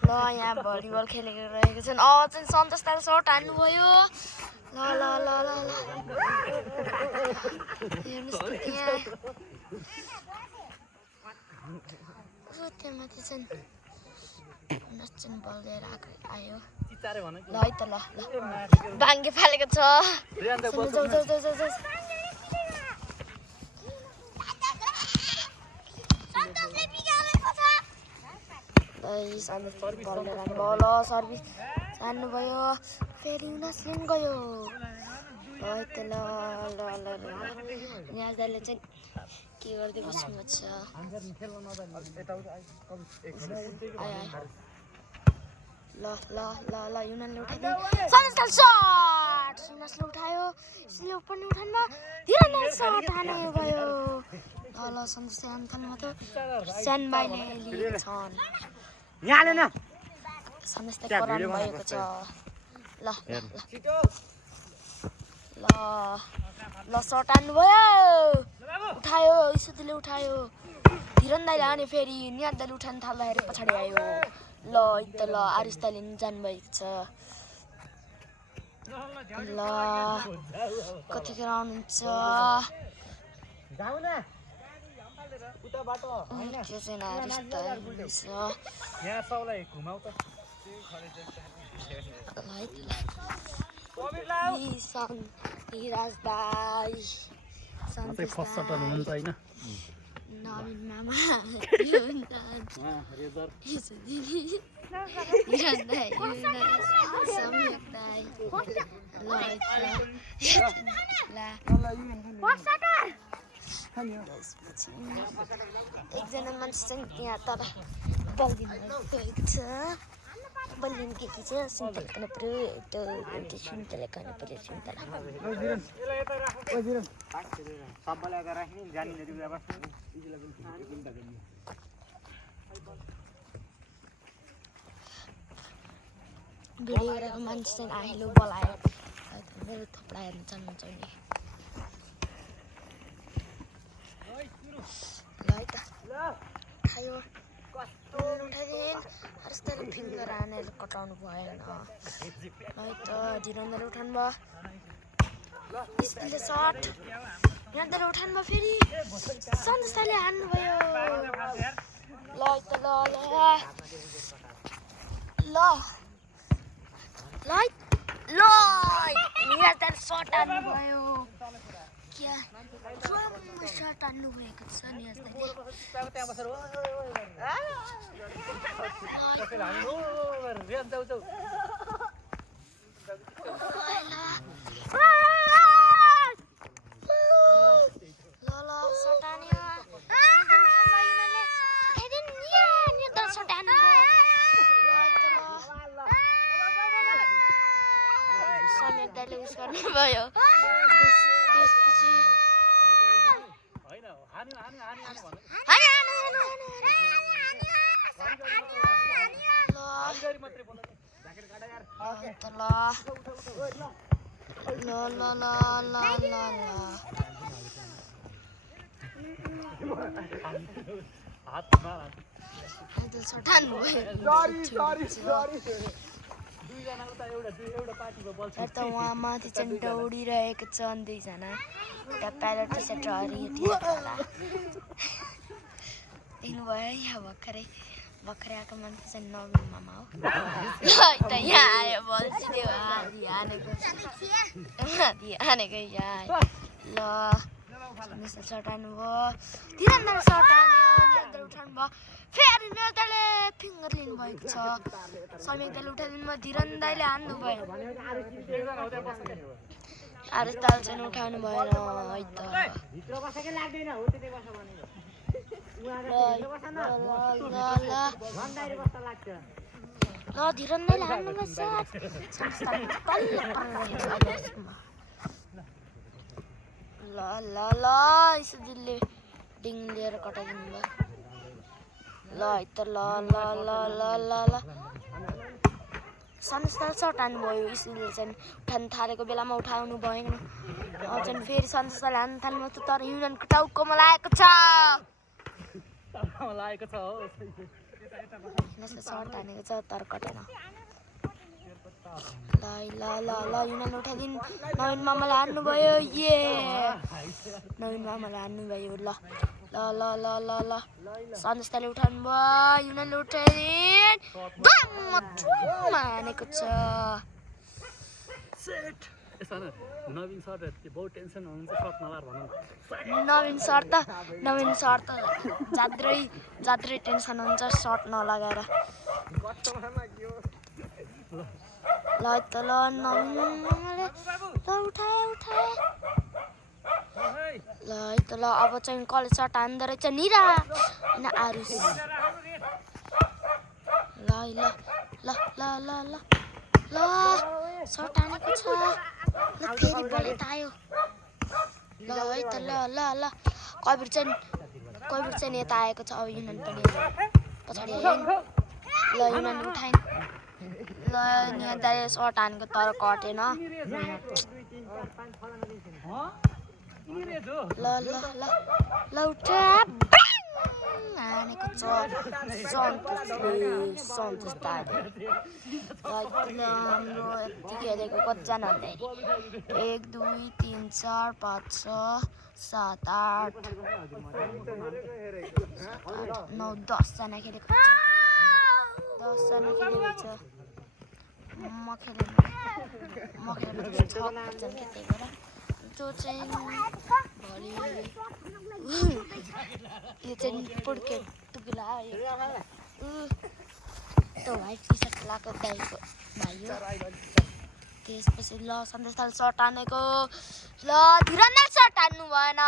ल यहाँ भलिबल खेलेको रहेको छन् चाहिँ सन्तोष दाले सर्ट हान्नुभयो ल ल ल ल ल हेर्नुहोस् त त्यहाँ त्यहाँ माथि चाहिँ बल लिएर आयो ल है त ल ल बाङ्गे फालेको छ बल सर्भिस हान्नुभयो फेरि उनासले पनि गयो ल त ल ल ल ल न्याज दाइले चाहिँ के गर्दै बस्नु छ ल ल ल ल युनाले उठाइदियो सन्तोष दाल सर्ट युनासले उठायो यसले पनि उठानमा धेरै सर्ट हान्नु भयो ल ल सन्तोष दाल थाल्नुमा त स्यानबाईले लिएका छन् यहाँ न सन्तोष दाल कराउनु भएको छ ल ल ल सर्ट हान्नुभयो उठायो इसुदीले उठायो धिरन दाइले हाने फेरि नियाद दाइले उठाउन थाल्दाखेरि पछाडि आयो ल त ल आरुष दाइले नि जानुभएको छ ल कतिखेर आउनुहुन्छ त्यो चाहिँ आरुष दाइ निराज दाई नवीन मामा निराज दाई सम्यक दाई एकजना मान्छे चाहिँ त्यहाँ तर बलिदिनु गएको छ बलिदिनु के छ सुन्तला खानु पऱ्यो एउटा सुन्तला खानु पऱ्यो सुन्तला भिडियो गरेको मान्छे चाहिँ आहिलो बोलायो मेरो थोप्रा हेर्नु चाहनुहुन्छ भने ल है त खायो उठाइदिन यस्तै फिङ्गर हानेर कटाउनु भएन ल है त धिरन्दाले उठाउनु भयो स्पिलले सर्ट धिरन्दाले उठाउनु भयो फेरि सन्तोष दाइले हान्नुभयो ल है त ल ल ल ल ल निराज दाइले सर्ट हान्नुभयो क्या सर्ट हान्नुभएको छ निराज दाइले दाइले उस गर्नुभयो त्यसपछि उहाँ माथि चाहिँ दौडिरहेको छ दुईजना एउटा प्यारो टी सर्ट देख्नुभयो यहाँ भर्खरै आएको मान्छे चाहिँ नवीन मामा हो त यहाँ आयो बल्छी त्यो हानेको यहाँ ल सर्ट हान्नुभयो धिरन्दाले सर्ट हान्यो निरन्तर उठाउनु भयो फेरि निरन्दाले फिङ्गर लिनुभएको छ समीक दाइले उठाइदिनु भयो धिरन्दाले हान्नुभयो आरुष दाल चाहिँ उठाउनु भएन है त ल धिरन्दाले हान्नुभयो ल ल ल इसुदीले डिङ लिएर कटाइदिनु भयो ल है त ल ल ल ल ल ल सन्तोष दाल सर्ट हान्नुभयो इसुदीले चाहिँ उठाउनु थालेको बेलामा उठाउनु भएन चाहिँ फेरि सन्तोष दाल हान्नु थाल्नु तर युनियनको टाउकोमा लागेको छ इनसले सर्ट हानेको छ तर कटेन ल ल ल ल युनाले उठाइदिन् नवीन मामाले हान्नुभयो ये नवीन मामाले हान्नुभयो ल ल ल ल ल ल सन्देशले उठाउनु भयो युनाले उठाइदिन् हानेको छ नवीन सर बहुत टेन्सन हुन्छ सर्ट नलार भनौँ नवीन सर त जात्रै टेन्सन हुन्छ सर्ट नलगाएर ल त ल नवीन मामाले ल उठाए ल है त ल अब चाहिँ कसले सर्ट हान्दो रहेछ निरा होइन आरुष ल ल ल ल ल ल ल सर्ट हानेको छ ल फेरि बलेट आयो ल है त ल ल ल कबिर चाहिँ यता आएको छ अब युनान पनि पछाडि आयो ल युनान उठाइन् ल यहाँ दाइले सर्ट हानेको तर कटेन ल ल ल ल उठा हानेको छ सन्तोष दाइले हाम्रो यत्तिकै हेरेको कतिजना भन्दाखेरि 1 2 3 4 5 6 7 8 9 10 जना खेलेको छ 10 जना खेलेको छ म खेलेन छजना खेलेको जो चाहिँ भोलि यो चाहिँ पुड्के टुकुला त्यो व्हाइट टी सर्ट लगाएको दाइको भाइ हो त्यसपछि ल सन्देशले सर्ट हानेको ल धीरन्दाले सर्ट हान्नु भएन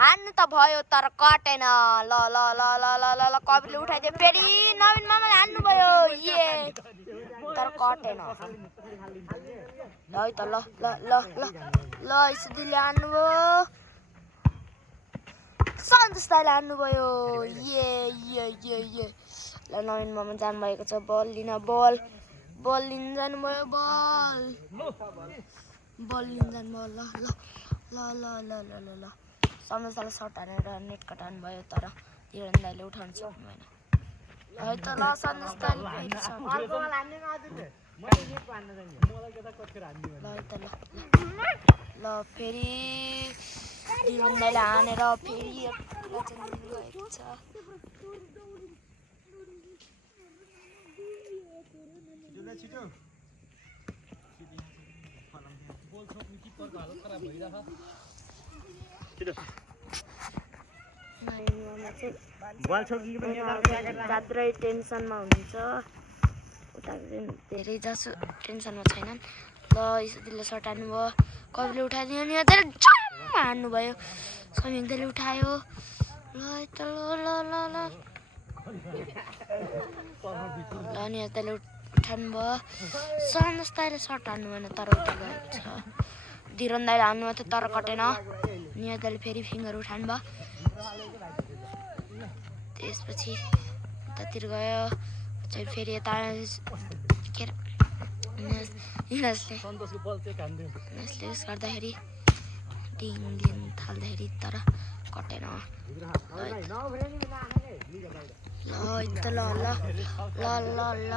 हान्नु त भयो तर कटेन ल ल ल ल ल ल ल कबिरले उठाइदियो फेरि नवीन मामाले हान्नुभयो ये तर कटेन ल है त ल ल ल ल ल यसुदीले हान्नुभयो सन्तोष दाइले हान्नुभयो ये ये ये ये ल नवीन मामा जानुभएको छ बल लिन जानुभयो बल लिन जानुभयो ल ल ल ल ल ल ल ल सन्तोष दाइले सर्ट हानेर नेट कटाउनु भयो तर धीरन दाइले उठाउनु सक्नु भएन है त ल सन्तोष दाइले फेरि सर्ट ल फेरि धीरन दाइले हानेर फेरि गएको छ जात्रै टेन्सनमा हुनुहुन्छ उता धेरै जसो टेन्सनमा छैनन् ल यसले सर्ट हान्नुभयो कविले उठाइदियो नि धेरै हान्नुभयो समिङले उठायो ल त ल ल ल ल ल नि त्यसले उठाउनु भयो सन्तोष दाइले सर्ट हान्नु भएन तर उता गएको छ धीरन दाइले हान्नु थियो तर कटेन निया दाइले फेरि फिङ्गर उठाउनु भयो त्यसपछि उतातिर गयो चाहिँ फेरि यता के इनसले उस गर्दाखेरि डिङ लिन थाल्दाखेरि तर कटेन ल त ल ल ल ल ल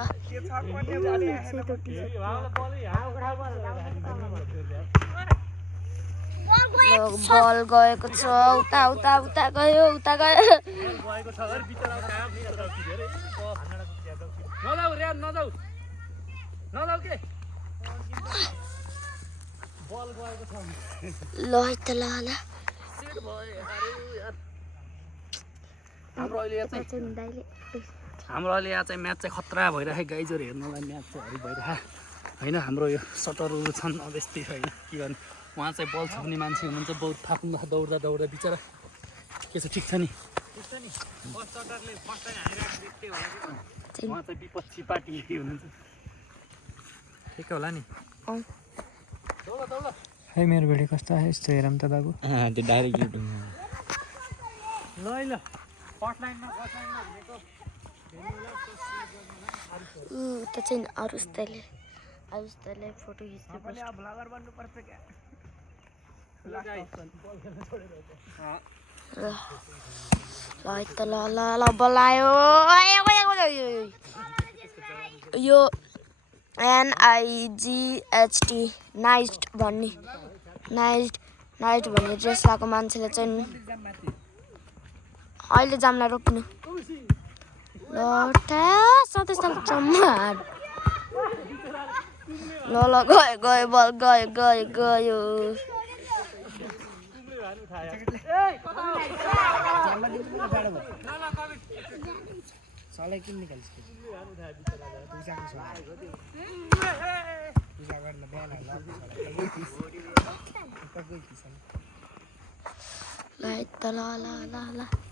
बल गएको छ उता उता उता गयो ल त ल ल हाम्रो अहिले यहाँ चाहिँ म्याच चाहिँ खतरा भइरहेको गाइजहरू हेर्नलाई म्याच चाहिँ भइरहेको होइन हाम्रो यो सटरहरू छन् अवस्थित होइन के गर्ने उहाँ चाहिँ बल छाउने मान्छे हुनुहुन्छ बहुत थाप्नु दौड्दा बिचरा के छ ठिक छ नि उहाँ चाहिँ विपक्षी पार्टी हुनुहुन्छ ठिकै होला नि है मेरो भिडियो कस्तो आयो यस्तो हेरौँ त बाबु त्यो डाइरेक्ट युट्युब ल उता चाहिँ आरुष दाइले फोटो खिच्नु ल है त ल ल ल बोलायो यो NIGHT नाइट भन्ने नाइट भन्ने ड्रेस लगाएको मान्छेले चाहिँ अहिले जामलाई रोक्नु ल सधैँ चम्माड ल गयो बल गयो ल